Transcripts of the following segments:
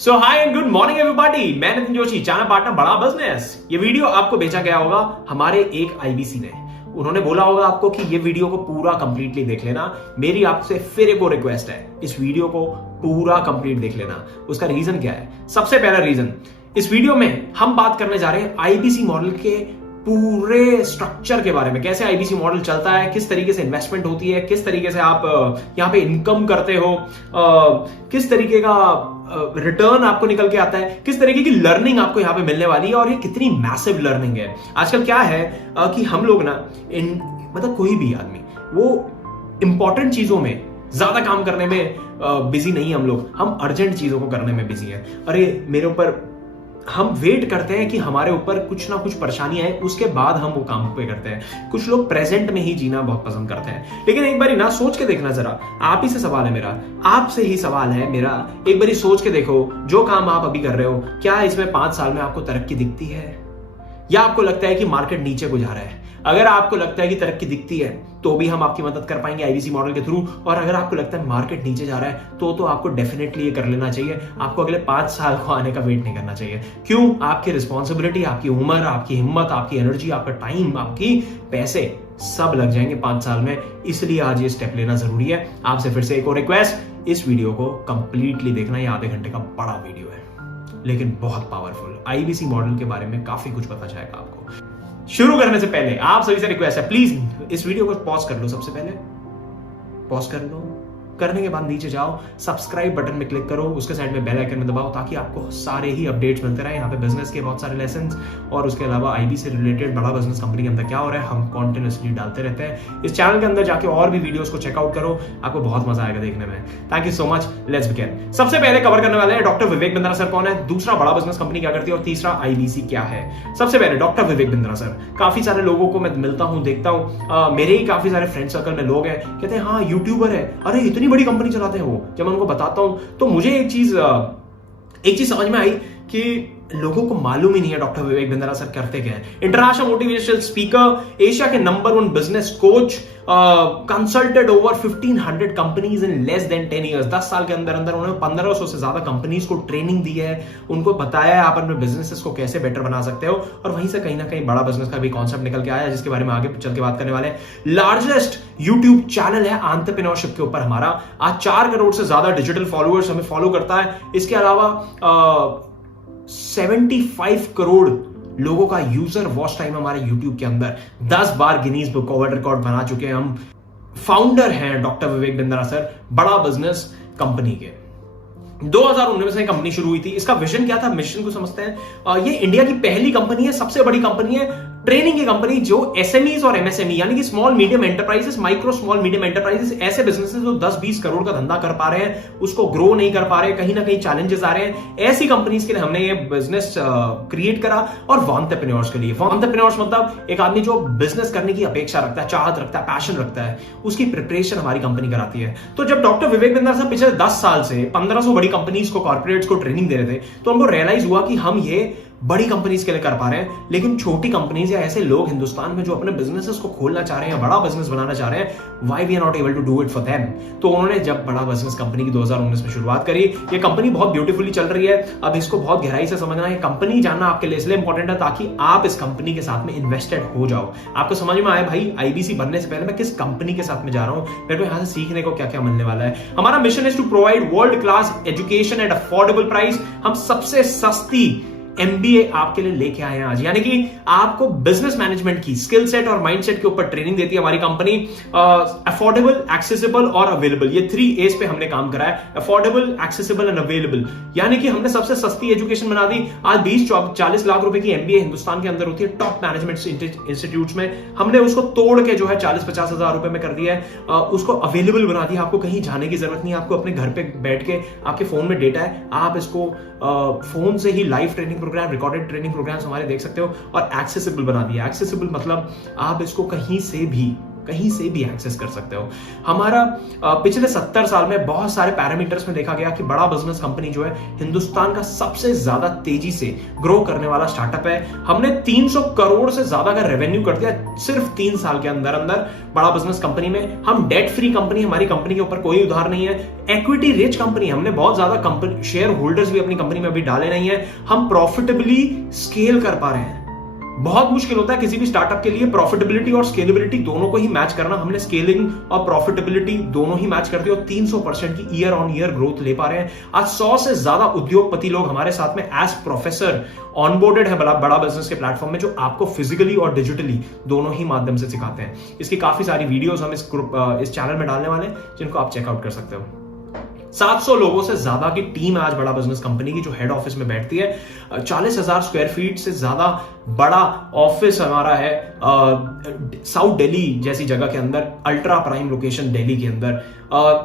So hi and good morning everybody, मैं Nitin Joshi, channel partner बड़ा business. ये वीडियो आपको भेजा गया होगा हमारे एक आईबीसी ने। उन्होंने बोला होगा आपको कि ये वीडियो को पूरा कंप्लीटली देख लेना। मेरी आपसे फिर एक और रिक्वेस्ट है, इस वीडियो को पूरा कंप्लीट देख लेना। उसका रीजन क्या है? सबसे पहला रीजन, इस वीडियो में हम बात करने जा रहे हैं आईबीसी मॉडल के पूरे स्ट्रक्चर के बारे में। कैसे आईबीसी मॉडल चलता है, किस तरीके से इन्वेस्टमेंट होती है, किस तरीके से आप यहां पे इनकम करते हो, किस तरीके का रिटर्न आपको निकल के आता है, किस तरीके की लर्निंग आपको यहां पे मिलने वाली है और ये कितनी मैसिव लर्निंग है। आजकल क्या है कि हम लोग ना मतलब कोई भी आदमी वो इंपॉर्टेंट चीजों में ज्यादा काम करने में बिजी नहीं है। हम अर्जेंट चीजों को करने में बिजी है। अरे मेरे ऊपर हम वेट करते हैं कि हमारे ऊपर कुछ ना कुछ परेशानी आए, उसके बाद हम वो काम पे करते हैं। कुछ लोग प्रेजेंट में ही जीना बहुत पसंद करते हैं। लेकिन एक बारी ना सोच के देखना जरा, आप ही से सवाल है मेरा, आपसे ही सवाल है मेरा, एक बारी सोच के देखो, जो काम आप अभी कर रहे हो, क्या इसमें 5 साल में आपको तरक्की दिखती है या आपको लगता है कि मार्केट नीचे को जा रहा है? अगर आपको लगता है कि तरक्की दिखती है तो भी हम आपकी मदद कर पाएंगे आईबीसी मॉडल के थ्रू, और अगर आपको लगता है मार्केट नीचे जा रहा है तो आपको डेफिनेटली ये कर लेना चाहिए। आपको अगले 5 साल को आने का वेट नहीं करना चाहिए। क्यों? आपकी रिस्पॉन्सिबिलिटी, आपकी उम्र, आपकी हिम्मत, आपकी एनर्जी, आपका टाइम, आपकी पैसे सब लग जाएंगे 5 साल में। इसलिए आज ये स्टेप लेना जरूरी है। आपसे फिर से एक और रिक्वेस्ट, इस वीडियो को कंप्लीटली देखना। ये आधे घंटे का बड़ा वीडियो है लेकिन बहुत पावरफुल। आईबीसी मॉडल के बारे में काफी कुछ पता चलेगा आपको। शुरू करने से पहले आप सभी से रिक्वेस्ट है, प्लीज इस वीडियो को पॉज कर लो। सबसे पहले पॉज कर लो। करने के बाद नीचे जाओ, सब्सक्राइब बटन में क्लिक करो, उसके साइड में बेल आइकन में दबाओ ताकि आपको सारे ही अपडेट्स मिलते रहे। यहाँ पे बिजनेस के बहुत सारे लेसन्स और उसके अलावा आईबी से रिलेटेड बड़ा बिजनेस कंपनी के अंदर क्या हो रहा है हम कॉन्टिन्यूसली डालते रहते हैं। इस चैनल के अंदर जाके और भी वीडियोस को चेकआउट करो, आपको बहुत मजा आएगा देखने में। Thank you so much. Let's begin. सबसे पहले कवर करने वाले हैं डॉक्टर विवेक बिंद्रा सर कौन है, दूसरा बड़ा बिजनेस कंपनी क्या करती है और तीसरा आईबीसी क्या है। सबसे पहले डॉक्टर विवेक बिंद्रा सर, काफी सारे लोगों को मैं मिलता हूं, देखता हूं, मेरे ही काफी सारे फ्रेंड सर्कल में लोग हैं, कहते हैं हाँ यूट्यूबर है, अरे इतनी बड़ी कंपनी चलाते हैं वो। जब मैं उनको बताता हूं तो मुझे एक चीज समझ में आई कि लोगों को मालूम ही नहीं है डॉक्टर विवेक बिंद्रा सर करते क्या है। इंटरनेशनल मोटिवेशनल स्पीकर, एशिया के number 1 business coach, consulted over 1500 companies in less than 10 years. 10 साल के अंदर अंदर उन्होंने 1500 से ज्यादा कंपनीज को ट्रेनिंग दी है, उनको बताया है आप अपने बिजनेसेस को कैसे बेटर बना सकते हो, और वहीं से कहीं ना कहीं बड़ा बिजनेस का भी कॉन्सेप्ट निकल के आया जिसके बारे में आगे चल के बात करने वाले हैं। लार्जेस्ट यूट्यूब चैनल है एंटरप्रेन्योरशिप के ऊपर हमारा। आज 4 करोड़ से ज्यादा डिजिटल फॉलोअर्स हमें फॉलो करता है। इसके अलावा 75 करोड़ लोगों का यूजर वॉच टाइम हमारे YouTube के अंदर, 10 बार गिनीज बुक वर्ल्ड रिकॉर्ड बना चुके हैं हम। फाउंडर हैं डॉक्टर विवेक बिंद्रा सर बड़ा बिजनेस कंपनी के। 2019 में कंपनी शुरू हुई थी। इसका विजन क्या था, मिशन को समझते हैं। ये इंडिया की पहली कंपनी है, सबसे बड़ी कंपनी है, ट्रेनिंग की कंपनी जो एसएमईज और एमएसएमई यानी कि small medium enterprises, micro small medium enterprises, ऐसे बिजनेसेस जो 10-20 करोड़ का धंधा कर पा रहे हैं, उसको ग्रो नहीं कर पा रहे, कहीं ना कहीं चैलेंजेस आ रहे हैं, ऐसी कंपनीज के लिए हमने ये बिजनेस क्रिएट करा। और एंटरप्रेन्योर्स के लिए, एंटरप्रेन्योर्स मतलब एक आदमी जो बिजनेस करने की अपेक्षा रखता है, चाहत रखता है, पैशन रखता है, उसकी प्रिपरेशन हमारी कंपनी कराती है। तो जब डॉक्टर विवेक बिंद्रा साहब पिछले 10 साल से 1500 बड़ी कंपनीज को, कॉर्पोरेट्स को ट्रेनिंग दे रहे थे, तो हमको रियलाइज हुआ कि हम ये बड़ी कंपनीज के लिए कर पा रहे हैं, लेकिन छोटी कंपनीज या ऐसे लोग हिंदुस्तान में जो अपने बिजनेसेस को खोलना चाह रहे हैं या बड़ा बिजनेस बनाना चाह रहे हैं, why we are not able to do it for them. तो उन्होंने जब बड़ा बिजनेस कंपनी की 2019 में शुरुआत करी, ये कंपनी बहुत ब्यूटीफुली चल रही है। अब इसको बहुत गहराई से समझना है, कंपनी जानना आपके लिए इसलिए इंपॉर्टेंट है ताकि आप इस कंपनी के साथ में इन्वेस्टेड हो जाओ। आपको समझ में आए भाई आईबीसी बनने से पहले मैं किस कंपनी के साथ में जा रहा हूं, मेरे को यहां से सीखने को क्या क्या मिलने वाला है। हमारा mission is to provide world class education at affordable price. हम सबसे सस्ती एमबीए आपके लिए लेके आए हैं आज, यानी कि आपको बिजनेस मैनेजमेंट की स्किल सेट और माइंडसेट के ऊपर ट्रेनिंग देती है हमारी कंपनी। अफोर्डेबल, एक्सेसिबल और अवेलेबल, ये 3 A's पे हमने काम करा है। अफोर्डेबल, एक्सेसिबल एंड अवेलेबल, यानी कि हमने सबसे सस्ती एजुकेशन बना दी। आज 20-40 लाख रुपए की एमबीए हिंदुस्तान के अंदर होती है टॉप मैनेजमेंट इंस्टीट्यूट्स में, हमने उसको तोड़ के जो है 40-50 हजार रुपए में कर दिया है। उसको अवेलेबल बना दिया, आपको कहीं जाने की जरूरत नहीं है, आपको अपने घर पे बैठ के, आपके फोन में डेटा है, आप इसको फोन से ही live training program, recorded training programs हमारे देख सकते हो। और एक्सेसिबल बना दिया। एक्सेसिबल मतलब आप इसको कहीं से भी कहीं से भी एक्सेस कर सकते हो। हमारा पिछले 70 साल में बहुत सारे पैरामीटर्स में देखा गया कि बड़ा बिजनेस कंपनी जो है हिंदुस्तान का सबसे ज्यादा तेजी से ग्रो करने वाला स्टार्टअप है। हमने 300 करोड़ से ज्यादा का रेवेन्यू कर दिया सिर्फ 3 साल के अंदर अंदर बड़ा बिजनेस कंपनी में। हम डेट फ्री कंपनी, हमारी कंपनी के ऊपर कोई उधार नहीं है, इक्विटी रिच कंपनी, हमने बहुत ज्यादा कंपनी शेयर होल्डर्स भी अपनी कंपनी में अभी डाले नहीं है, हम प्रॉफिटेबली स्केल कर पा रहे हैं। बहुत मुश्किल होता है किसी भी स्टार्टअप के लिए प्रॉफिटेबिलिटी और स्केलेबिलिटी दोनों को ही मैच करना। हमने स्केलिंग और प्रॉफिटेबिलिटी दोनों ही मैच करते हो, 300% की ईयर ऑन ईयर ग्रोथ ले पा रहे हैं। आज 100 से ज्यादा उद्योगपति लोग हमारे साथ में एज प्रोफेसर ऑनबोर्डेड है बड़ा बिजनेस के प्लेटफॉर्म में, जो आपको फिजिकली और डिजिटली दोनों ही माध्यम से सिखाते हैं। इसकी काफी सारी वीडियोस हम इस चैनल में डालने वाले हैं, जिनको आप चेकआउट कर सकते हो। 700 लोगों से ज्यादा की टीम है आज बड़ा बिजनेस कंपनी की, जो हेड ऑफिस में बैठती है। 40,000 स्क्वायर फीट से ज्यादा बड़ा ऑफिस हमारा है साउथ दिल्ली जैसी जगह के अंदर, अल्ट्रा प्राइम लोकेशन दिल्ली के अंदर।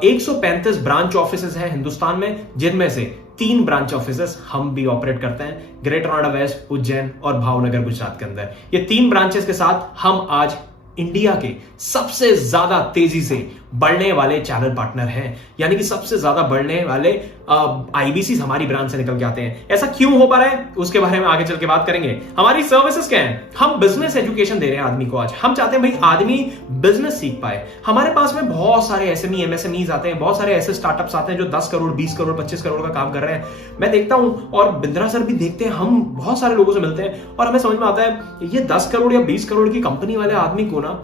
135 ब्रांच ऑफिसेस हैं हिंदुस्तान में, जिनमें से 3 ब्रांच ऑफिसेस हम भी ऑपरेट करते हैं, ग्रेटर नोएडा वेस्ट, उज्जैन और भावनगर गुजरात के अंदर। ये 3 ब्रांचेस के साथ हम आज इंडिया के सबसे ज्यादा तेजी से बढ़ने वाले चैनल पार्टनर हैं, यानी कि सबसे ज्यादा बढ़ने वाले आईबीसी हमारी ब्रांच से निकल के आते हैं। ऐसा क्यों हो पा रहा है उसके बारे में आगे चल के बात करेंगे। हमारी सर्विसेज क्या है? हम बिजनेस एजुकेशन दे रहे हैं आदमी को। आज हम चाहते हैं भाई आदमी बिजनेस सीख पाए। हमारे पास में बहुत सारे एसएमई एमएसएमईज आते हैं, बहुत सारे ऐसे स्टार्टअप्स आते हैं जो 10 करोड़ 20 करोड़ 25 करोड़ का काम कर रहे हैं। मैं देखता हूं और बिंद्रा सर भी देखते हैं, हम बहुत सारे लोगों से मिलते हैं और हमें समझ में आता है ये 10 करोड़ या 20 करोड़ की कंपनी वाले आदमी को ना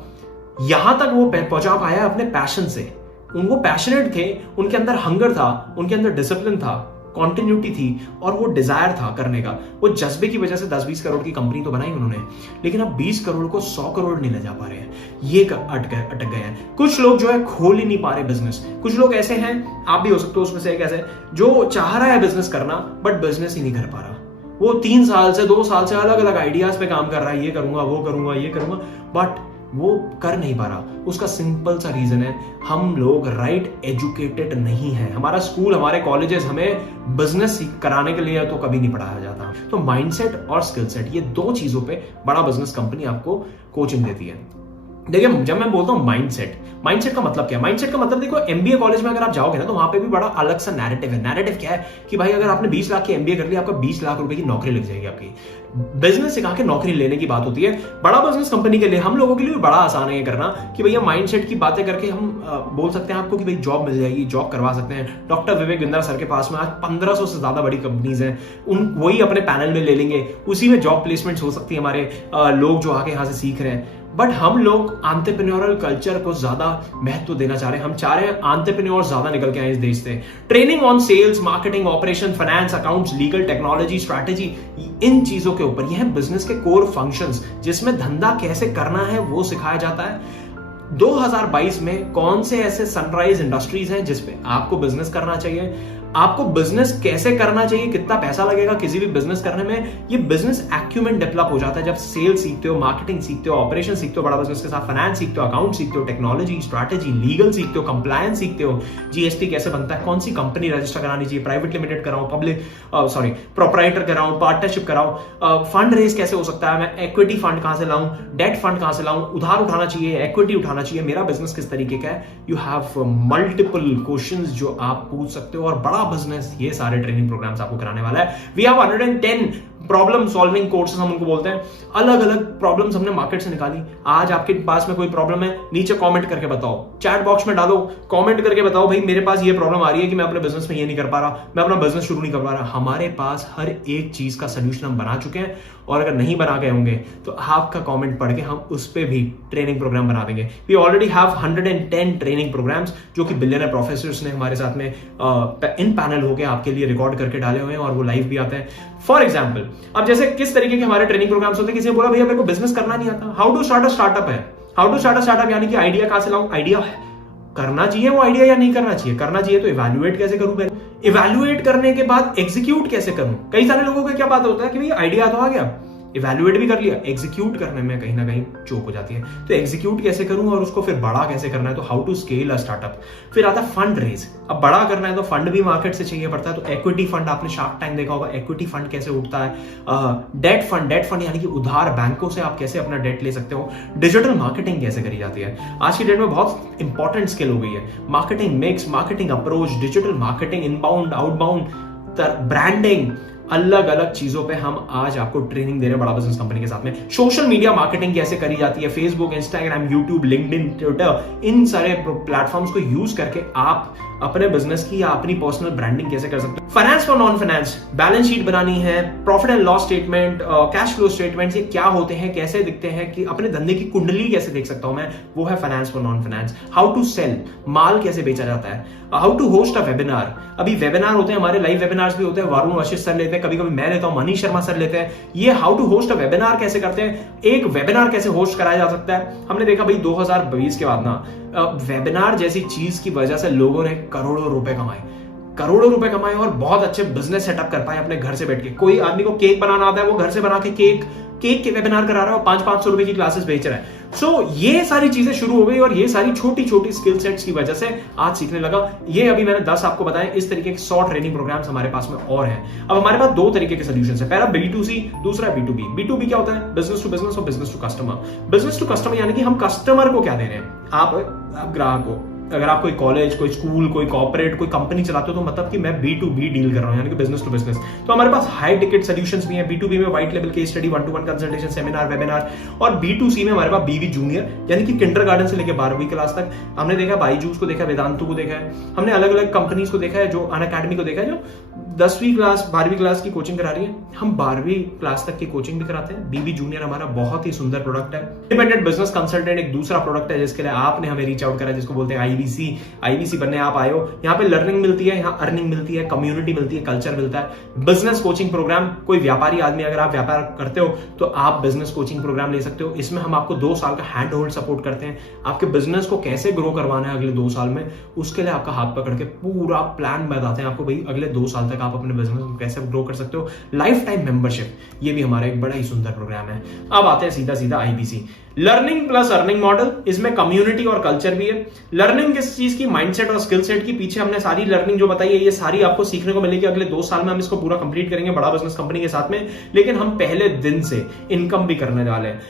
यहां तक वो पहुंचा पाया है अपने पैशन से। उनको पैशनेट थे, उनके अंदर हंगर था, उनके अंदर डिसिप्लिन था, कॉन्टिन्यूटी थी और वो डिजायर था करने का। वो जज्बे की वजह से 10-20 करोड़ की कंपनी तो बनाई उन्होंने, लेकिन अब 20 करोड़ को 100 करोड़ नहीं ले जा पा रहे हैं। ये अटक गए हैं। कुछ लोग जो है खोल ही नहीं पा रहे बिजनेस। कुछ लोग ऐसे हैं, आप भी हो सकते हो उसमें से एक ऐसे, जो चाह रहा है बिजनेस करना बट बिजनेस ही नहीं कर पा रहा। वो 3 साल से 2 साल से अलग अलग आइडियाज पे काम कर रहा है, ये करूंगा वो करूंगा ये करूंगा, बट वो कर नहीं पा रहा। उसका सिंपल सा रीजन है, हम लोग राइट एजुकेटेड नहीं है। हमारा स्कूल, हमारे कॉलेजेस हमें बिजनेस कराने के लिए तो कभी नहीं पढ़ाया जाता। तो माइंडसेट और स्किल सेट, ये 2 चीजों पे बड़ा बिजनेस कंपनी आपको कोचिंग देती है। देखिए, जब मैं बोलता हूं माइंडसेट का मतलब क्या है? माइंडसेट का मतलब देखो, एमबीए कॉलेज में अगर आप जाओगे ना तो वहां पे भी बड़ा अलग सा नैरेटिव है। नैरेटिव क्या है कि भाई अगर आपने 20 लाख की एमबीए कर ली, आपका 20 लाख रुपए की नौकरी लग जाएगी आपकी। बिजनेस सिखा के नौकरी लेने की बात होती है। बड़ा बिजनेस कंपनी के लिए, हम लोगों के लिए बड़ा आसान है ये करना कि भैया माइंडसेट की बातें करके हम बोल सकते हैं आपको कि भाई जॉब मिल जाएगी, जॉब करवा सकते हैं। डॉक्टर विवेक बिंद्रा सर के पास में आज 1500 से ज्यादा बड़ी कंपनीज हैं, वही अपने पैनल में ले लेंगे, उसी में जॉब प्लेसमेंट हो सकती है हमारे लोग जो आगे यहां से सीख रहे हैं। बट हम लोग एंटरप्रेन्योरल कल्चर को ज्यादा महत्व देना चाह रहे हैं। हम चाह रहे हैं एंटरप्रेन्योर ज्यादा निकल के आए इस देश से। Training on sales, marketing, operation, finance, accounts, legal, technology, strategy, इन चीजों के ऊपर, यह बिजनेस के कोर फंक्शंस जिसमें धंधा कैसे करना है वो सिखाया जाता है। 2022 में कौन से ऐसे सनराइज इंडस्ट्रीज हैं जिसपे आपको बिजनेस करना चाहिए, आपको बिजनेस कैसे करना चाहिए, कितना पैसा लगेगा किसी भी बिजनेस करने में। ये बिजनेस एक्यूमेंट डेवलप हो जाता है जब सेल्स सीखते हो, मार्केटिंग सीखते हो, ऑपरेशन सीखते हो, बड़ा बिजनेस के साथ फाइनेंस सीखते हो, अकाउंट सीखते हो, टेक्नोलॉजी, स्ट्रैटेजी, लीगल सीखते हो, कंप्लायंस सीखते हो, जीएसटी कैसे बनता है, कौन सी कंपनी रजिस्टर करानी चाहिए, प्राइवेट लिमिटेड कराऊं, प्रोप्राइटर कराऊं, पार्टनरशिप कराऊं, फंड रेज कैसे हो सकता है, मैं इक्विटी फंड कहां से लाऊं, डेट फंड कहां से लाऊं, उधार उठाना चाहिए, इक्विटी उठाना चाहिए, मेरा बिजनेस किस तरीके का है। यू हैव मल्टीपल क्वेश्चंस जो आप पूछ सकते हो और बड़ा बिजनेस ये सारे ट्रेनिंग प्रोग्राम्स आपको कराने वाला है। We have 110 problem solving courses, हम उनको बोलते हैं। अलग अलग प्रॉब्लम्स हमने मार्केट से निकाली। आज आपके पास में कोई प्रॉब्लम है, नीचे कमेंट करके बताओ, चैट बॉक्स में डालो, कमेंट करके बताओ भाई मेरे पास ये प्रॉब्लम आ रही है कि मैं अपने बिजनेस में ये नहीं कर पा रहा, मैं अपना बिजनेस शुरू नहीं कर पा रहा। हमारे पास हर एक चीज का सोल्यूशन हम बना चुके हैं और अगर नहीं बना गए होंगे तो आपका कमेंट पढ़ के हम उस पर भी ट्रेनिंग प्रोग्राम बना देंगे। We already have 110 training programs जो कि बिलियनर प्रोफेसर्स ने हमारे साथ में इन पैनल होकर आपके लिए रिकॉर्ड करके डाले हुए हैं और वो लाइव भी आते हैं। फॉर एग्जाम्पल, अब जैसे किस तरीके के हमारे ट्रेनिंग प्रोग्राम्स होते हैं, किसी ने बोला भैया मेरे को बिजनेस करना नहीं आता, how to start a startup है। How to start a startup यानी कि आइडिया कहां से लाऊं, आइडिया करना चाहिए वो आइडिया या नहीं करना चाहिए, करना चाहिए तो इवैल्यूएट कैसे करूं, पहले इवैल्यूएट करने के बाद एग्जीक्यूट कैसे करूं। कई सारे लोगों का क्या बात होता है कि भाई आइडिया तो आ गया, इवैल्यूएट भी कर लिया, एग्जीक्यूट करने में कहीं ना कहीं चूक हो जाती है। तो एग्जीक्यूट कैसे करूं और उसको फिर बड़ा कैसे करना है, तो how to scale a startup. फिर आता फंड रेज। अब बड़ा करना है तो फंड भी मार्केट से चाहिए पड़ता है, तो इक्विटी फंड, आपने शार्क टैंक देखा होगा, इक्विटी फंड कैसे उठता है। डेट फंड यानी कि उधार, बैंकों से आप कैसे अपना डेट ले सकते हो। डिजिटल मार्केटिंग कैसे करी जाती है, आज की डेट में बहुत इंपॉर्टेंट स्किल हो गई है। Marketing mix, marketing approach, digital marketing, inbound outbound, branding, अलग अलग चीजों पे हम आज आपको ट्रेनिंग दे रहे हैं बड़ा बिजनेस कंपनी के साथ में। सोशल मीडिया मार्केटिंग कैसे करी जाती है, Facebook, Instagram, YouTube, LinkedIn, Twitter, इन सारे प्लेटफॉर्म्स को यूज करके आप अपने बिजनेस की या अपनी पर्सनल ब्रांडिंग कैसे कर सकते हो। Finance for non finance, balance sheet बनानी है, profit and loss statement, cash flow statement, ये क्या होते हैं, कैसे दिखते हैं, कि अपने धंधे की कुंडली कैसे देख सकता हूं मैं, वो है finance for non finance. How to sell, माल कैसे बेचा जाता है। How to host a webinar, अभी वेबिनार होते हैं, हमारे लाइव वेबिनार्स भी होते हैं, वरुण आशीष सर लेते हैं, कभी कभी मैं लेता हूं, मनीष शर्मा सर लेते हैं। ये how to host a webinar कैसे करते हैं, एक वेबिनार कैसे होस्ट कराया जा सकता है। हमने देखा भाई 2020 के बाद ना वेबिनार जैसी चीज की वजह से लोगों ने करोड़ों रुपए कमाए और बहुत अच्छे बिजनेस सेटअप कर पाए अपने घर से बैठ के। कोई आदमी को केक बनाना आता है, वो घर से बना के केक के वेबिनार करा रहा है और 500-500 रुपए की क्लासेस बेच रहा है। सो ये सारी चीजें शुरू हो गई और ये सारी छोटी छोटी स्किल सेट्स की वजह से आज सीखने लगा। ये अभी मैंने 10 आपको बताया, इस तरीके के 100 ट्रेनिंग प्रोग्राम्स हमारे पास में और हैं। अब हमारे पास दो तरीके के सोल्यूशन है, पहला B2C, दूसरा B2B। B2B क्या होता है, बिजनेस टू बिजनेस और business to customer. Business to customer यानी कि हम कस्टमर को क्या दे रहे हैं, आप ग्राहक को। अगर आप कोई कॉलेज, कोई स्कूल, कोई कॉर्पोरेट, कोई कंपनी चलाते हो तो मतलब कि मैं B2B डील कर रहा हूं, यानी कि बिजनेस टू बिजनेस। तो हमारे पास हाई टिकट सॉल्यूशंस भी हैं। B2B में white level case study, 1-to-1 consultation, seminar, webinar. और B2C में हमारे पास BV जूनियर यानी कि किंडरगार्टन से लेकर 12वीं क्लास तक। हमने देखा बाईजूस को देखा, वेदांतु को देखा है, हमने अलग अलग कंपनीज को देखा है, जो अनअकैडमी को देखा है, जो 10वीं क्लास 12वीं क्लास की कोचिंग करा रही है। हम 12वीं क्लास तक की कोचिंग भी कराते हैं। BV जूनियर हमारा बहुत ही सुंदर प्रोडक्ट है। इंडिपेंडेंट बिजनेस कंसल्टेंट एक दूसरा प्रोडक्ट है जिसके लिए आपने हमें रीच आउट करा, जिसको बोलते हैं IBC बनने आप आए हो। यहाँ पे लर्निंग मिलती है, यहाँ अर्निंग मिलती है, कम्युनिटी मिलती है, कल्चर मिलता है। बिजनेस कोचिंग प्रोग्राम, कोई व्यापारी आदमी अगर आप व्यापार करते हो तो आप बिजनेस कोचिंग प्रोग्राम ले सकते हो। इसमें हम आपको 2 साल का हैंड होल्ड सपोर्ट करते हैं। आपके बिजनेस को कैसे ग्रो करवाना है अगले 2 साल में, उसके लिए आपका हाथ पकड़ के पूरा प्लान बताते हैं आपको, भाई अगले 2 साल तक आप अपने बिजनेस को कैसे ग्रो कर सकते हो। लाइफ टाइम मेंबरशिप, ये भी हमारा एक बड़ा ही सुंदर प्रोग्राम है। अब आते हैं सीधा IBC, learning plus earning model. इसमें कम्युनिटी और कल्चर भी है। लर्निंग किस चीज की, माइंडसेट और स्किल सेट की। पीछे हमने सारी लर्निंग जो बताई है, ये सारी आपको सीखने को मिलेगी। अगले 2 साल में हम इसको पूरा कंप्लीट करेंगे बड़ा बिजनेस कंपनी के साथ में। लेकिन हम पहले दिन से इनकम भी करने वाले हैं।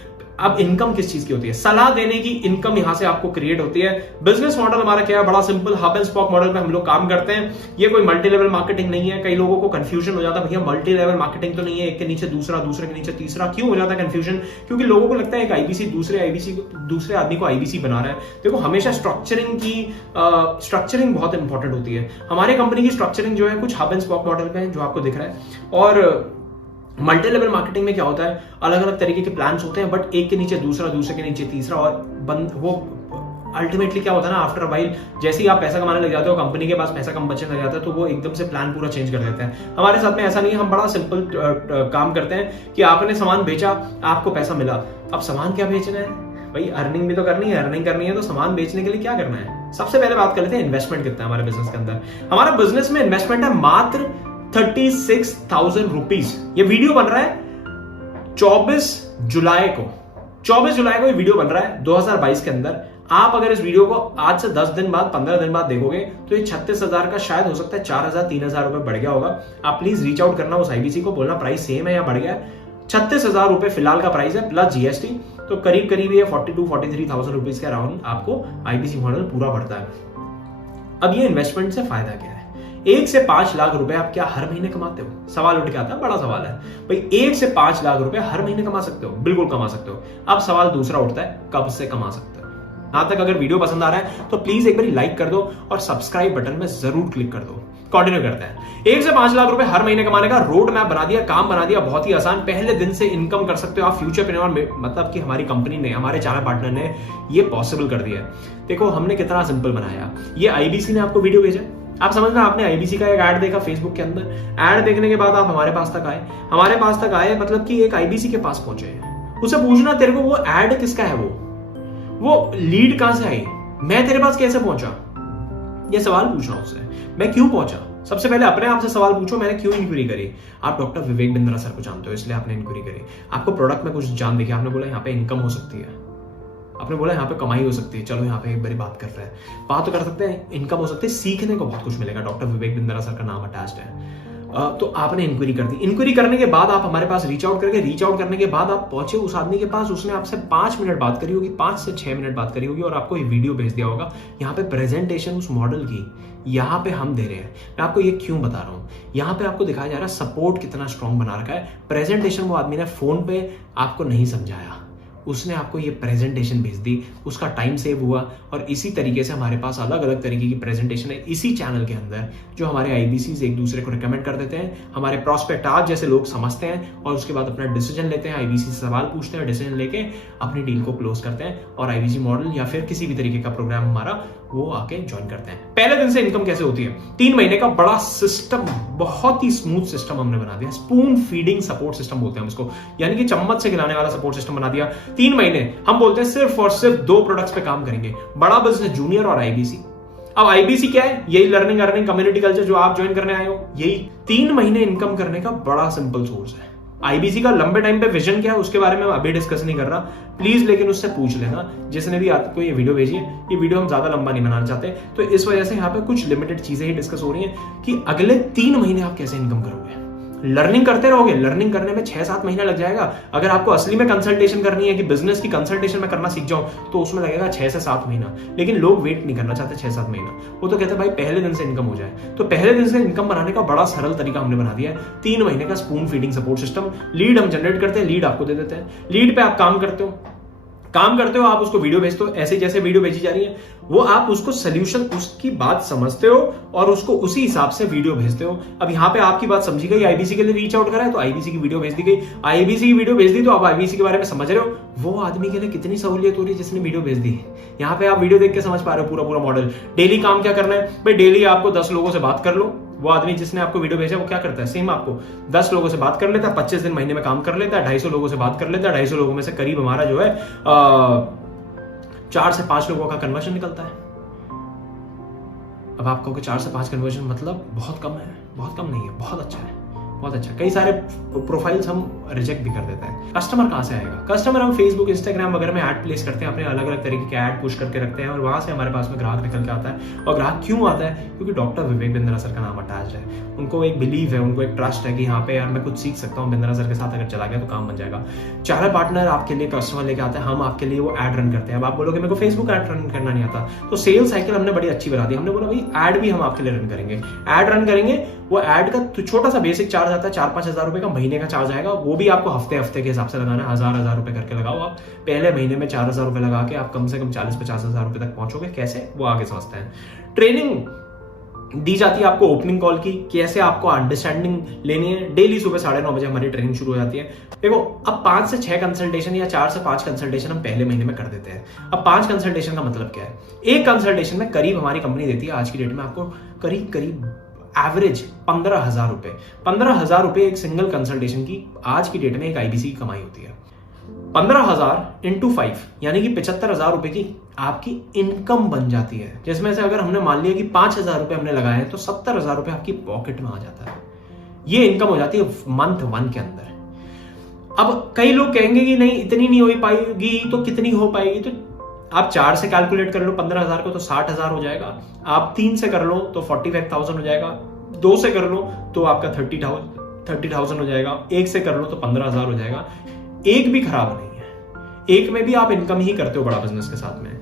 अब इनकम किस चीज की होती है, सलाह देने की इनकम यहां से आपको क्रिएट होती है। बिजनेस मॉडल हमारा क्या है, बड़ा simple hub and spoke model पे हम लोग काम करते हैं। ये कोई मल्टी लेवल मार्केटिंग नहीं है। कई लोगों को कंफ्यूजन हो जाता है, भैया मल्टी लेवल मार्केटिंग तो नहीं है, एक के नीचे दूसरा, दूसरे के नीचे तीसरा। क्यों हो जाता है कंफ्यूजन, क्योंकि लोगों को लगता है एक IBC दूसरे आदमी को IBC बना रहा है। देखो हमेशा स्ट्रक्चरिंग बहुत इंपॉर्टेंट होती है। हमारे कंपनी की स्ट्रक्चरिंग जो है कुछ हब एंड स्पॉक मॉडल पे है, जो आपको दिख रहा है। और मल्टी लेवल मार्केटिंग में क्या होता है, अलग अलग तरीके के प्लान्स होते हैं, बट एक के नीचे दूसरा, दूसरे के नीचे तीसरा। और वो अल्टीमेटली क्या होता है ना, आफ्टर वाइल जैसे ही आप पैसा कमाने लग जाते हो, कंपनी के पास पैसा कम बचने लग जाता है, तो वो एकदम से प्लान पूरा चेंज कर देते हैं। हमारे साथ में ऐसा नहीं है। हम बड़ा सिंपल काम करते हैं कि आपने सामान बेचा, आपको पैसा मिला। अब सामान क्या बेचना है भाई, अर्निंग भी तो करनी है। अर्निंग करनी है तो सामान बेचने के लिए क्या करना है। सबसे पहले बात कर लेते हैं इन्वेस्टमेंट कितना है हमारे बिजनेस के अंदर। हमारा बिजनेस में इन्वेस्टमेंट है मात्र 36,000 रुपीज। ये वीडियो बन रहा है 24 जुलाई को ये वीडियो बन रहा है 2022 के अंदर। आप अगर इस वीडियो को आज से 10 दिन बाद, 15 दिन बाद देखोगे तो ये 36,000 का शायद हो सकता है 4,000-3,000 रुपए बढ़ गया होगा। आप प्लीज रीच आउट करना उस IBC को, बोलना प्राइस सेम है या बढ़ गया है। 36,000 रुपए फिलहाल का प्राइस है प्लस GST, तो करीब ये 42-43,000 रुपीज के अराउंड आपको IBC मॉडल पूरा पड़ता है। अब ये इन्वेस्टमेंट से फायदा क्या है, 1 से 5 लाख रुपए आप क्या हर महीने कमाते हो? सवाल उठ के आता है, बड़ा सवाल है भाई। 1 से 5 लाख रुपए हर महीने कमा सकते हो? बिल्कुल कमा सकते हो। अब सवाल दूसरा उठता है, कब से कमा सकते हो? यहां तक अगर वीडियो पसंद आ रहा है तो प्लीज एक बार लाइक कर दो और सब्सक्राइब बटन में जरूर क्लिक कर दो। कंटिन्यू करते हैं। 1 से 5 लाख रुपए हर महीने कमाने का रोड मैप बना दिया, काम बना दिया, बहुत ही आसान। पहले दिन से इनकम कर सकते हो आप। फ्यूचरप्रेन्योर मतलब कि हमारी कंपनी ने, हमारे चैनल पार्टनर ने ये पॉसिबल कर दिया है। देखो हमने कितना सिंपल बनाया। ये IBC ने आपको वीडियो भेजा, आप समझना आपने IBC का एक ऐड देखा फेसबुक के अंदर। ऐड देखने के बाद आप हमारे पास तक आए मतलब कि एक IBC के पास पहुंचे। उसे पूछना तेरे को वो ऐड किसका है, वो लीड कहां से आई, मैं तेरे पास कैसे पहुंचा, ये सवाल पूछना उससे। मैं क्यों पहुंचा, सबसे पहले अपने आप से सवाल पूछो, मैंने क्यों इंक्वायरी करी? आप डॉक्टर विवेक बिंद्रा सर को जानते हो इसलिए आपने इंक्वायरी करी। आपको प्रोडक्ट में कुछ जान देखी, आपने बोला यहाँ पे इनकम हो सकती है, आपने बोला यहाँ पे कमाई हो सकती है, चलो यहाँ पे एक बारी बात कर रहे हैं, बात तो कर सकते हैं, इनकम हो सकती है, सीखने को बहुत कुछ मिलेगा, डॉक्टर विवेक बिंद्रा सर का नाम अटैच्ड है। तो आपने इंक्वायरी कर दी। इंक्वायरी करने के बाद आप हमारे पास रीच आउट करने के बाद आप पहुंचे उस आदमी के पास, उसने आपसे 5 मिनट बात करी होगी, 5 से 6 मिनट बात करी होगी और आपको ये वीडियो भेज दिया होगा। यहाँ पे प्रेजेंटेशन उस मॉडल की यहाँ पे हम दे रहे हैं। मैं आपको ये क्यों बता रहा हूँ, यहाँ पे आपको दिखाया जा रहा है सपोर्ट कितना स्ट्रॉन्ग बना रखा है। प्रेजेंटेशन वो आदमी ने फोन पे आपको नहीं समझाया, उसने आपको ये प्रेजेंटेशन भेज दी, उसका टाइम सेव हुआ। और इसी तरीके से हमारे पास अलग अलग तरीके की प्रेजेंटेशन है इसी चैनल के अंदर, जो हमारे आईबीसीज एक दूसरे को रिकमेंड कर देते हैं, हमारे प्रोस्पेक्ट आज जैसे लोग समझते हैं और उसके बाद अपना डिसीजन लेते हैं, आईबीसी से सवाल पूछते हैं, डिसीजन लेके अपनी डील को क्लोज करते हैं और आईबीसी मॉडल या फिर किसी भी तरीके का प्रोग्राम हमारा वो आके ज्वाइन करते हैं। पहले दिन से इनकम कैसे होती है? 3 महीने का बड़ा सिस्टम, बहुत ही स्मूथ सिस्टम हमने बना दिया। स्पून फीडिंग सपोर्ट सिस्टम बोलते हैं हम इसको, यानी कि चम्मच से खिलाने वाला सपोर्ट सिस्टम बना दिया। 3 महीने हम बोलते हैं सिर्फ और सिर्फ 2 प्रोडक्ट्स पे काम करेंगे, बड़ा बिजनेस जूनियर और आईबीसी। अब आईबीसी क्या है? यही लर्निंग अर्निंग कम्युनिटी कल्चर जो आप ज्वाइन करने आए हो, यही 3 महीने इनकम करने का बड़ा सिंपल सोर्स है। आईबीसी का लंबे टाइम पे विजन क्या है उसके बारे में मैं अभी डिस्कस नहीं कर रहा, प्लीज लेकिन उससे पूछ लेना जिसने भी आपको ये वीडियो भेजी है। ये वीडियो हम ज्यादा लंबा नहीं बनाना चाहते, तो इस वजह से यहाँ पे कुछ लिमिटेड चीजें ही डिस्कस हो रही हैं कि अगले 3 महीने आप कैसे इनकम करोगे। लर्निंग करते रहोगे, लर्निंग करने में 6-7 महीना लग जाएगा। अगर आपको असली में कंसल्टेशन करनी है कि बिजनेस की कंसल्टेशन में करना सीख जाऊं, तो उसमें लगेगा 6 से 7 महीना। लेकिन लोग वेट नहीं करना चाहते 6-7 महीना, वो तो कहते हैं भाई पहले दिन से इनकम हो जाए। तो पहले दिन से इनकम बनाने का बड़ा सरल तरीका हमने बना दिया है, 3 महीने का spoon feeding support system. Lead हम जनरेट करते हैं, लीड आपको दे देते हैं, लीड पे आप काम करते हो, आप उसको वीडियो भेजते हो, ऐसे जैसे वीडियो भेजी जा रही है वो आप उसको सोल्यूशन, उसकी बात समझते हो और उसको उसी हिसाब से वीडियो भेजते हो। अब यहाँ पे आपकी बात समझी गई, आईबीसी के लिए रीच आउट करा है तो आईबीसी की वीडियो भेज दी गई, आईबीसी की वीडियो भेज दी तो आप आईबीसी के बारे में समझ रहे हो। वो आदमी के लिए कितनी सहूलियत हो रही है जिसने वीडियो भेज दी है। यहाँ पे आप वीडियो देख के समझ पा रहे हो पूरा मॉडल। डेली काम क्या करना है भाई? डेली आपको 10 लोगों से बात कर लो। वो आदमी जिसने आपको वीडियो भेजा वो क्या करता है? सेम आपको 10 लोगों से बात कर लेता है, 25 दिन महीने में काम कर लेता है, 250 लोगों से बात कर लेता है, 250 लोगों में से करीब हमारा जो है 4 से 5 लोगों का कन्वर्जन निकलता है। अब आप कहोगे 4 से 5 कन्वर्जन मतलब बहुत कम है? बहुत कम नहीं है, बहुत अच्छा है, बहुत अच्छा। कई सारे प्रोफाइल्स हम रिजेक्ट भी कर देते हैं। कस्टमर कहां से आएगा? कस्टमर हम फेसबुक, इंस्टाग्राम वगैरह में ऐड प्लेस करते हैं, अपने अलग अलग तरीके के ऐड पुश करके रखते हैं और वहां से हमारे पास में ग्राहक निकल के आता है। और ग्राहक क्यों आता है? क्योंकि डॉक्टर विवेक बिंद्रा सर का नाम अटैच है। उनको एक बिलीव है, उनको एक ट्रस्ट है कि यहाँ पे यार मैं कुछ सीख सकता हूँ, बिंद्रा सर के साथ अगर चला गया तो काम बन जाएगा। चैनल पार्टनर आपके लिए कस्टमर लेके आते हैं, हम आपके लिए वो ऐड रन करते हैं। अब आप बोलोगे मेरे को फेसबुक ऐड रन करना नहीं आता, तो सेल साइकिल हमने बड़ी अच्छी बना दी। हमने बोला भाई ऐड भी हम आपके लिए रन करेंगे, ऐड रन करेंगे। वो ऐड का छोटा सा बेसिक चार्ज आता है, 4-5 हजार रुपए का महीने का चार्ज आएगा। वो भी आपको हफ्ते के हिसाब से लगाना है, 1000 रुपए करके लगाओ। आप पहले महीने में 4000 रुपए लगा के आप कम से कम 40-50 हजार रुपए तक पहुंचोगे। कैसे? वो आगे समझते हैं। ट्रेनिंग दी जाती है आपको ओपनिंग कॉल की, कैसे आपको अंडरस्टैंडिंग लेनी है। डेली सुबह 9:30 बजे हमारी ट्रेनिंग शुरू हो जाती है। देखो अब 5 से 6 कंसल्टेशन या 4 से 5 कंसल्टेशन हम पहले महीने में कर देते हैं। अब 5 कंसल्टेशन का मतलब क्या है? एक कंसल्टेशन में करीब हमारी कंपनी देती है आज की डेट में आपको करीब एवरेज 15,000 रुपए। 15,000 रुपए एक सिंगल कंसल्टेशन की आज की डेट में एक आईबीसी की कमाई होती है। 15,000 इंटू 5 यानी कि 75,000 रुपए की आपकी इनकम बन जाती है, जिसमें से अगर हमने मान लिया कि 5,000 रुपए हमने लगाए हैं तो 70,000 रुपए आपकी पॉकेट में आ जाता है। ये इनकम हो जाती है मंथ 1 के अंदर। अब कई लोग कहेंगे कि नहीं इतनी नहीं हो पाएगी, तो कितनी हो पाएगी? तो आप 4 से कैलकुलेट कर लो 15,000 को तो 60,000 हो जाएगा। आप 3 से कर लो तो 45,000 हो जाएगा। 2 से कर लो तो आपका 30,000 हो जाएगा। 1 से कर लो तो 15,000 हो जाएगा। एक भी खराब नहीं है, एक में भी आप इनकम ही करते हो बड़ा बिजनेस के साथ में।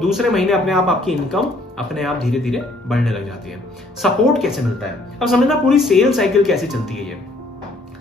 दूसरे महीने अपने आप आपकी इनकम अपने आप धीरे धीरे बढ़ने लग जाती है। सपोर्ट कैसे मिलता है? अब समझना पूरी सेल साइकिल कैसे चलती है। ये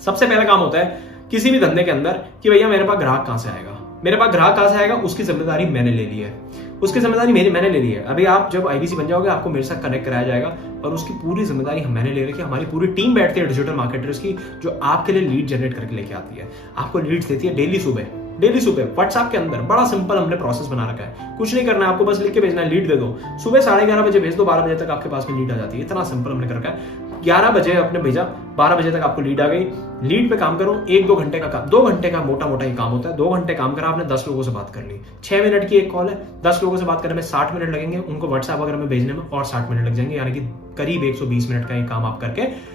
सबसे पहला काम होता है किसी भी धंधे के अंदर कि भैया मेरे पास ग्राहक कहां से आएगा, मेरे पास ग्राहक कहां से आएगा, उसकी जिम्मेदारी मैंने ले ली है, उसकी जिम्मेदारी मैंने ले ली है। अभी आप जब आईबीसी बन जाओगे आपको मेरे साथ कनेक्ट कराया जाएगा और उसकी पूरी जिम्मेदारी मैंने ले रखी है। हमारी पूरी टीम बैठती है डिजिटल मार्केटर्स की, जो आपके लिए लीड जनरेट करके लेके आती है। आपको लीड्स देती है डेली सुबह डेली सुबह व्हाट्सएप के अंदर बड़ा सिंपल हमने प्रोसेस बना रखा है, कुछ नहीं करना है आपको, बस लिख के भेजना है, लीड दे दो, सुबह 11:30 बजे भेज दो, 12 बजे तक आपके पास में लीड आ जाती है। इतना सिंपल हमने कर रखा है। 11 बजे आपने भेजा, 12 बजे तक आपको लीड आ गई, लीड पे काम करो। 1-2 घंटे का काम, 2 घंटे का मोटा मोटा ही काम होता है। 2 घंटे काम करा आपने, 10 लोगों से बात कर ली, 6 मिनट की एक कॉल है, 10 लोगों से बात करने में 60 मिनट लगेंगे, उनको व्हाट्सएप वगैरह में भेजने में और 60 मिनट लग जाएंगे, यानी कि करीब 120 मिनट का ये काम आप करके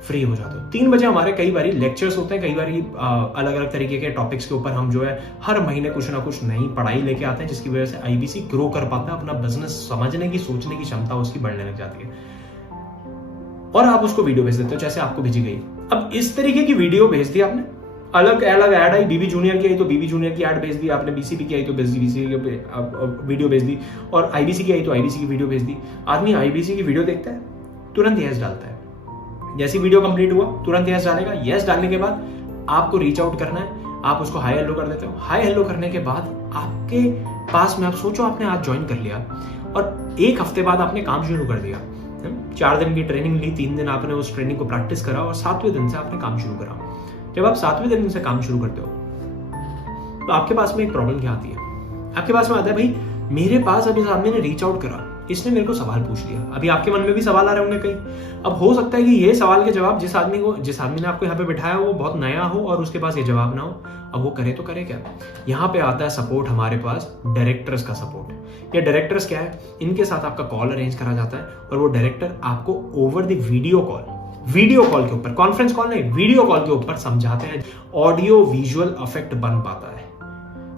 फ्री हो जाते हो। 3 बजे हमारे कई बारी लेक्चर्स होते हैं, कई बारी अलग अलग तरीके के टॉपिक्स के ऊपर हम जो है हर महीने कुछ ना कुछ नई पढ़ाई लेके आते हैं, जिसकी वजह से आईबीसी ग्रो कर पाता है, अपना बिजनेस समझने की, सोचने की क्षमता उसकी बढ़ने लग जाती है, और आप उसको वीडियो भेज देते हो जैसे आपको भेजी गई। अब इस तरीके की वीडियो भेज दी आपने, अलग अलग ऐड आई, बीबी जूनियर की आई तो बीबी जूनियर की ऐड भेज दी आपने, बीसीबी की आई तो बीसीबी की वीडियो भेज दी, और आईबीसी की आई तो आईबीसी की वीडियो भेज दी। आदमी आईबीसी की वीडियो देखता है, तुरंत यस डालता है, जैसी वीडियो कंप्लीट हुआ तुरंत यस डालेगा। यस डालने के बाद आपको रीच आउट करना है, आप उसको हाई हेलो कर देते हो। हाई हेलो करने के बाद आपके पास में, आप सोचो आपने आज ज्वाइन कर लिया और 1 हफ्ते बाद आपने काम शुरू कर दिया, 4 दिन की ट्रेनिंग ली, 3 दिन आपने उस ट्रेनिंग को प्रैक्टिस करा और 7वें दिन से आपने काम शुरू करा। जब आप 7वें दिन से काम शुरू करते हो तो आपके पास में एक प्रॉब्लम क्या आती है, आपके पास में आता है भाई मेरे पास अभी आदमी ने रीच आउट करा, इसने मेरे को सवाल पूछ लिया। अभी आपके मन में भी सवाल आ रहे होंगे कई। अब हो सकता है कि ये सवाल के जवाब जिस आदमी ने आपको यहाँ पे बिठाया वो बहुत नया हो और उसके पास ये जवाब ना हो। अब वो करे तो करे क्या? यहाँ पे आता है सपोर्ट हमारे पास, डायरेक्टर्स का सपोर्ट। ये डायरेक्टर्स क्या है, इनके साथ आपका कॉल अरेंज करा जाता है और वो डायरेक्टर आपको ओवर द वीडियो कॉल के ऊपर, कॉन्फ्रेंस कॉल नहीं, वीडियो कॉल के ऊपर समझाते हैं। ऑडियो विजुअल इफेक्ट बन पाता है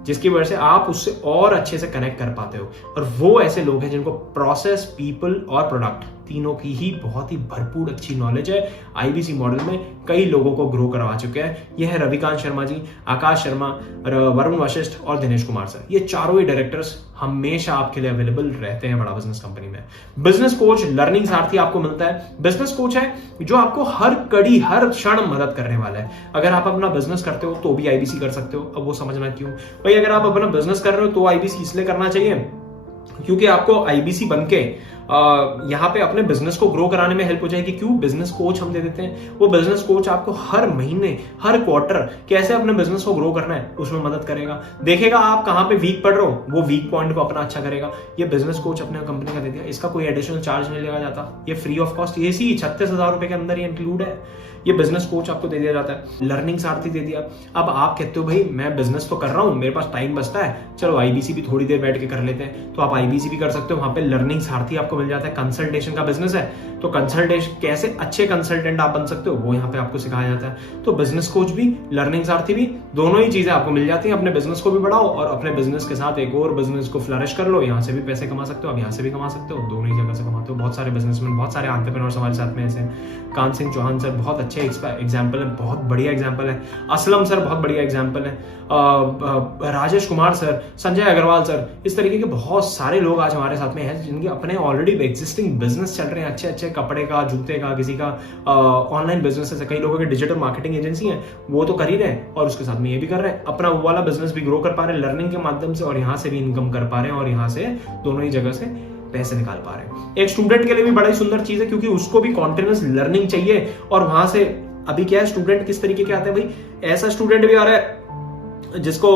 जिसकी वजह से आप उससे और अच्छे से कनेक्ट कर पाते हो। और वो ऐसे लोग हैं जिनको प्रोसेस, पीपल और प्रोडक्ट तीनों की ही बहुत ही भरपूर अच्छी नॉलेज है। आईबीसी मॉडल में कई लोगों को ग्रो करवा चुके हैं। ये है रविकांत शर्मा जी, आकाश शर्मा, वरुण वशिष्ठ और दिनेश कुमार सर। ये चारों ही डायरेक्टर्स हमेशा आपके लिए अवेलेबल रहते हैं बड़ा बिजनेस कंपनी में। बिजनेस कोच, लर्निंग सारथी आपको मिलता है। बिजनेस कोच है जो आपको हर कड़ी, हर क्षण मदद करने वाला है। अगर आप अपना बिजनेस करते हो तो भी आईबीसी कर सकते हो। अब वो समझना क्यों भाई, अगर आप अपना बिजनेस कर रहे हो तो आईबीसी इसलिए करना चाहिए क्योंकि आपको आईबीसी बनके यहाँ पे अपने बिजनेस को ग्रो कराने में हेल्प हो जाएगी। क्यों? बिजनेस कोच हम दे देते हैं। वो बिजनेस कोच आपको हर महीने, हर क्वार्टर कैसे अपने बिजनेस को ग्रो करना है उसमें मदद करेगा। देखेगा आप कहाँ पे वीक पड़ रहे हो, वो वीक पॉइंट को अपना अच्छा करेगा। ये बिजनेस कोच अपने कंपनी का दे दिया, इसका कोई एडिशनल चार्ज नहीं लगा जाता, ये फ्री ऑफ कॉस्ट, ये 36,000 रुपए के अंदर ये इंक्लूड है। ये बिजनेस कोच आपको दे दिया जाता है। लर्निंग सारथी दे दिया। अब आप कहते हो भाई मैं बिजनेस तो कर रहा हूं, मेरे पास टाइम बचता है, चलो आईबीसी भी थोड़ी देर बैठ के कर लेते हैं, तो आप आईबीसी भी कर सकते हो। वहां पे लर्निंग सारथी आपको मिल जाता है। कंसल्टेशन का बिजनेस है तो कंसल्टेशन, कैसे अच्छे कंसल्टेंट आप बन सकते हो वो यहाँ पे आपको सिखाया जाता है। तो बिजनेस कोच भी, लर्निंग सारथी भी, दोनों ही चीजें आपको मिल जाती हैं। अपने बिजनेस को भी बढ़ाओ और अपने बिजनेस के साथ एक और बिजनेस को फ्लरिश कर लो। यहाँ से भी पैसे कमा सकते हो, आप यहाँ से भी कमा सकते हो, दोनों ही जगह से कमाते हो। बहुत सारे बिजनेसमैन, बहुत सारे एंटरप्रेन्योर्स हमारे साथ में ऐसे। कान सिंह चौहान सर बहुत अच्छे एग्जाम्पल है, बहुत बढ़िया एग्जाम्पल है। असलम सर बहुत बढ़िया एग्जाम्पल है। राजेश कुमार सर, संजय अग्रवाल सर, इस तरीके के बहुत सारे लोग आज हमारे साथ में हैं जिनके अपने ऑलरेडी एग्जिस्टिंग बिजनेस चल रहे हैं, अच्छे अच्छे कपड़े का, जूते का, किसी का ऑनलाइन बिजनेस है। कई लोगों के डिजिटल मार्केटिंग एजेंसी है, वो तो कर ही रहे हैं और उसके साथ में ये भी कर रहे हैं। अपना वो वाला बिजनेस भी ग्रो कर पा रहे हैं लर्निंग के माध्यम से, और यहाँ से भी इनकम कर पा रहे हैं और यहाँ से दोनों ही जगह से पैसे निकाल पा रहे हैं। एक स्टूडेंट के लिए भी बड़ा ही सुंदर चीज है क्योंकि उसको भी कॉन्टिन्यूस लर्निंग चाहिए। और वहां से अभी क्या है, स्टूडेंट किस तरीके के आते हैं भाई, ऐसा स्टूडेंट भी आ रहा है जिसको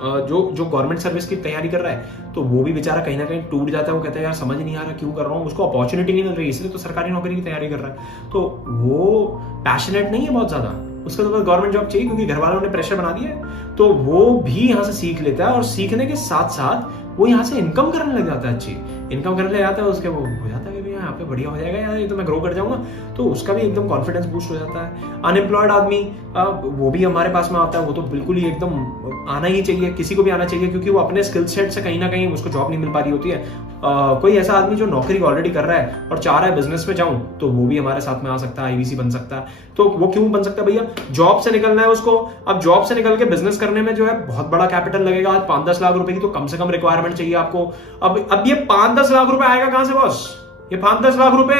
जो गवर्नमेंट सर्विस की तैयारी कर रहा है, तो वो भी बेचारा कहीं ना कहीं टूट जाता है। वो कहता है यार समझ नहीं आ रहा क्यों कर रहा हूँ, उसको अपॉर्चुनिटी नहीं मिल रही, इसलिए तो सरकारी नौकरी की तैयारी कर रहा है। तो वो पैशनेट नहीं है बहुत ज्यादा, उसको तो बस गवर्नमेंट जॉब चाहिए क्योंकि घर वालों ने प्रेशर बना दिया है। तो वो भी यहाँ से सीख लेता है और सीखने के साथ साथ वो यहाँ से इनकम करने लग जाता है, अच्छी इनकम करने लग जाता है। उसके वो हो जाता है कि यहाँ पे बढ़िया हो जाएगा यार, ये तो मैं ग्रो कर जाऊंगा, तो उसका भी एकदम कॉन्फिडेंस बूस्ट हो जाता है। अनएम्प्लॉयड आदमी वो भी हमारे पास में आता है, वो तो बिल्कुल ही एकदम आना ही चाहिए, किसी को भी आना चाहिए क्योंकि वो अपने स्किल सेट से कहीं ना कहीं उसको जॉब नहीं मिल पा रही होती है। कोई ऐसा आदमी जो नौकरी ऑलरेडी कर रहा है और चाह रहा है बिजनेस में जाऊं, तो वो भी हमारे साथ में आ सकता है, आईबीसी बन सकता है। तो वो क्यों बन सकता है भैया, जॉब से निकलना है उसको। अब जॉब से निकल के बिजनेस करने में जो है बहुत बड़ा कैपिटल लगेगा। आज 5-10 लाख रुपए की तो कम से कम रिक्वायरमेंट चाहिए आपको। अब ये 5-10 लाख रुपए आएगा कहां से बॉस? ये 5-10 लाख रुपए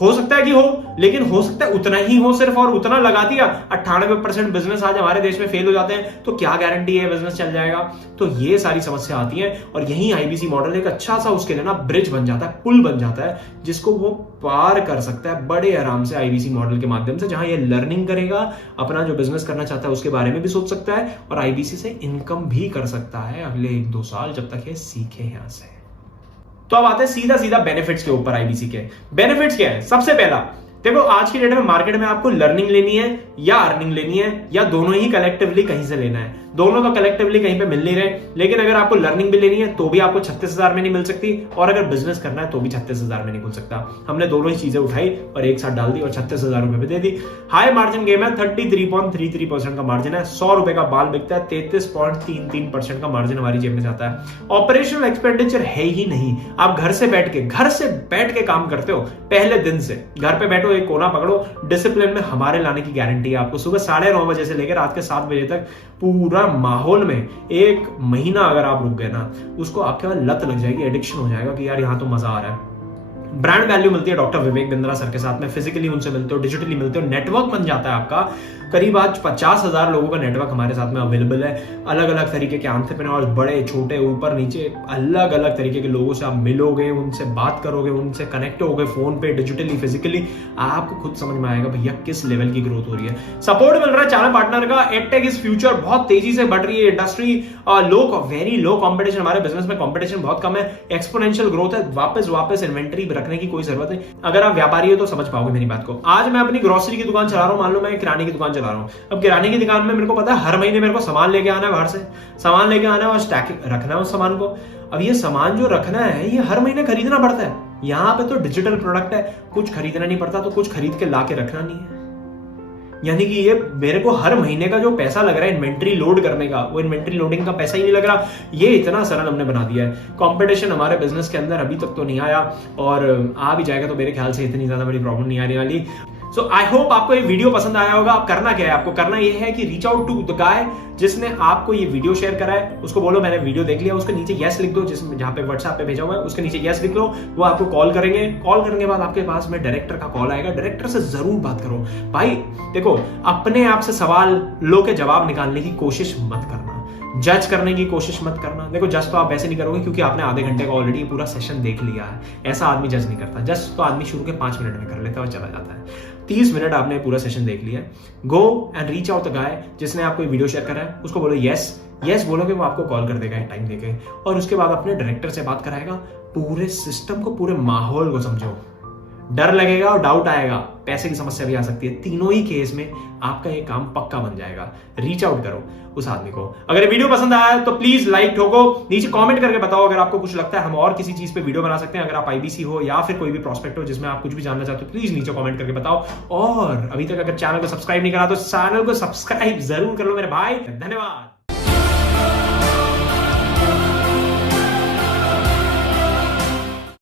हो सकता है कि हो, लेकिन हो सकता है उतना ही हो सिर्फ, और उतना लगा दिया। 98% बिजनेस आज हमारे देश में फेल हो जाते हैं, तो क्या गारंटी है बिजनेस चल जाएगा? तो ये सारी समस्या आती है, और यही आईबीसी मॉडल एक अच्छा सा उसके लिए ना ब्रिज बन जाता है, पुल बन जाता है, जिसको वो पार कर सकता है बड़े आराम से आईबीसी मॉडल के माध्यम से, जहां ये लर्निंग करेगा, अपना जो बिजनेस करना चाहता है उसके बारे में भी सोच सकता है, और आईबीसी से इनकम भी कर सकता है अगले 1-2 साल, जब तक ये सीखे यहां से। तो अब आते हैं सीधा सीधा बेनिफिट्स के ऊपर। आईबीसी के बेनिफिट्स क्या है? सबसे पहला, देखो आज की डेट में मार्केट में आपको लर्निंग लेनी है या अर्निंग लेनी है, या दोनों ही कलेक्टिवली कहीं से लेना है। दोनों तो कलेक्टिवली कहीं पे मिल नहीं रहे, लेकिन अगर आपको लर्निंग भी लेनी है तो भी आपको 36,000 में नहीं मिल सकती, और अगर बिजनेस करना है तो भी 36,000 में नहीं खुल सकता। हमने दोनों ही चीजें उठाई और एक साथ डाल दी और 36,000 रुपए पे दे दी। हाई मार्जिन गेम है, 33.33% का मार्जिन है, 100 रुपए का बाल बिकता है, 33.33% का मार्जिन हमारी जेब में जाता है। ऑपरेशनल एक्सपेंडिचर है ही नहीं, आप घर से बैठ के काम करते हो। पहले दिन से घर पे बैठो, एक कोना पकड़ो, डिसिप्लिन में हमारे लाने की गारंटी है आपको। सुबह 9:30 बजे से लेकर रात के 7 बजे तक पूरा माहौल में 1 महीना अगर आप रुक गए ना, उसको आपके बाद लत लग जाएगी, एडिक्शन हो जाएगा कि यार यहां तो मजा आ रहा है। ब्रांड वैल्यू मिलती है डॉक्टर विवेक बिंद्रा सर के साथ में, फिजिकली उनसे मिलते हो, डिजिटली मिलते हो, नेटवर्क बन जाता है आपका। करीब आज 50,000 लोगों का नेटवर्क हमारे साथ में अवेलेबल है। अलग अलग तरीके के एंटरप्रेन्योर्स, बड़े छोटे ऊपर नीचे, अलग अलग तरीके के लोगों से आप मिलोगे, उनसे बात करोगे, उनसे कनेक्ट होगे फोन पे, डिजिटली, फिजिकली। आपको खुद समझ में आएगा भैया किस लेवल की ग्रोथ हो रही है। सपोर्ट मिल रहा है चैनल पार्टनर का। एडटेक इज फ्यूचर, बहुत तेजी से बढ़ रही है इंडस्ट्री, वेरी लो कॉम्पिटिशन, हमारे बिजनेस में कॉम्पिटिशन बहुत कम है, एक्सपोनेंशियल ग्रोथ है। वापस इन्वेंटरी रखने की कोई जरूरत नहीं। अगर आप व्यापारी हो तो समझ पाओगे मेरी बात को। आज मैं अपनी ग्रोसरी की दुकान चला रहा हूं, मान लो मैं किराने की दुकान चला रहा हूं। अब किराने की दुकान में मेरे को पता है हर महीने मेरे को सामान लेके आना है, बाहर से सामान लेके आना है और स्टैक रखना है उस सामान को। अब ये सामान जो रखना है ये हर महीने खरीदना पड़ता है। यहां पे तो डिजिटल प्रोडक्ट है, कुछ खरीदना नहीं पड़ता, तो कुछ खरीद के ला के रखना नहीं है। यानी कि ये मेरे को हर महीने का जो पैसा लग रहा है इन्वेंट्री लोड करने का, वो इन्वेंट्री लोडिंग का पैसा ही नहीं लग रहा। ये इतना सरल हमने बना दिया है। कंपटीशन हमारे बिजनेस के अंदर अभी तक तो नहीं आया, और आ भी जाएगा तो मेरे ख्याल से इतनी ज्यादा बड़ी प्रॉब्लम नहीं आने वाली। सो आई होप आपको ये वीडियो पसंद आया होगा। आप करना क्या है, आपको करना ये है कि reach out to the guy जिसने आपको ये वीडियो शेयर करा है, उसको बोलो मैंने वीडियो देख लिया, उसके नीचे यस लिख दो, जिसमें जहां पे व्हाट्सएप पे भेजा हुआ है उसके नीचे यस लिख लो। वो आपको कॉल करेंगे, कॉल करने के बाद आपके पास में डायरेक्टर का कॉल आएगा। डायरेक्टर से जरूर बात करो भाई। देखो, अपने आप से सवाल लो के जवाब निकालने की कोशिश मत करना, जज करने की कोशिश मत करना। देखो, जज तो आप वैसे नहीं करोगे क्योंकि आपने आधे घंटे का ऑलरेडी पूरा सेशन देख लिया है। ऐसा आदमी जज नहीं करता। जज तो आदमी शुरू के 5 मिनट में कर लेता है और चला जाता है। 30 मिनट आपने पूरा सेशन देख लिया। Go and reach out the guy जिसने आपको वीडियो शेयर करा है, उसको बोलो यस बोलोगे, वो आपको कॉल कर देगा टाइम देके, और उसके बाद अपने डायरेक्टर से बात कराएगा। पूरे सिस्टम को, पूरे माहौल को समझो। डर लगेगा और डाउट आएगा, पैसे की समस्या भी आ सकती है। तीनों ही केस में आपका ये काम पक्का बन जाएगा। रीच आउट करो उस आदमी को। अगर ये वीडियो पसंद आया तो प्लीज लाइक ठोको, नीचे कमेंट करके बताओ अगर आपको कुछ लगता है हम और किसी चीज पे वीडियो बना सकते हैं। अगर आप आईबीसी हो या फिर कोई भी प्रोस्पेक्ट हो जिसमें आप कुछ भी जानना चाहते हो, प्लीज नीचे कमेंट करके बताओ। और अभी तक अगर चैनल को सब्सक्राइब नहीं करा तो चैनल को सब्सक्राइब जरूर कर लो मेरे भाई। धन्यवाद।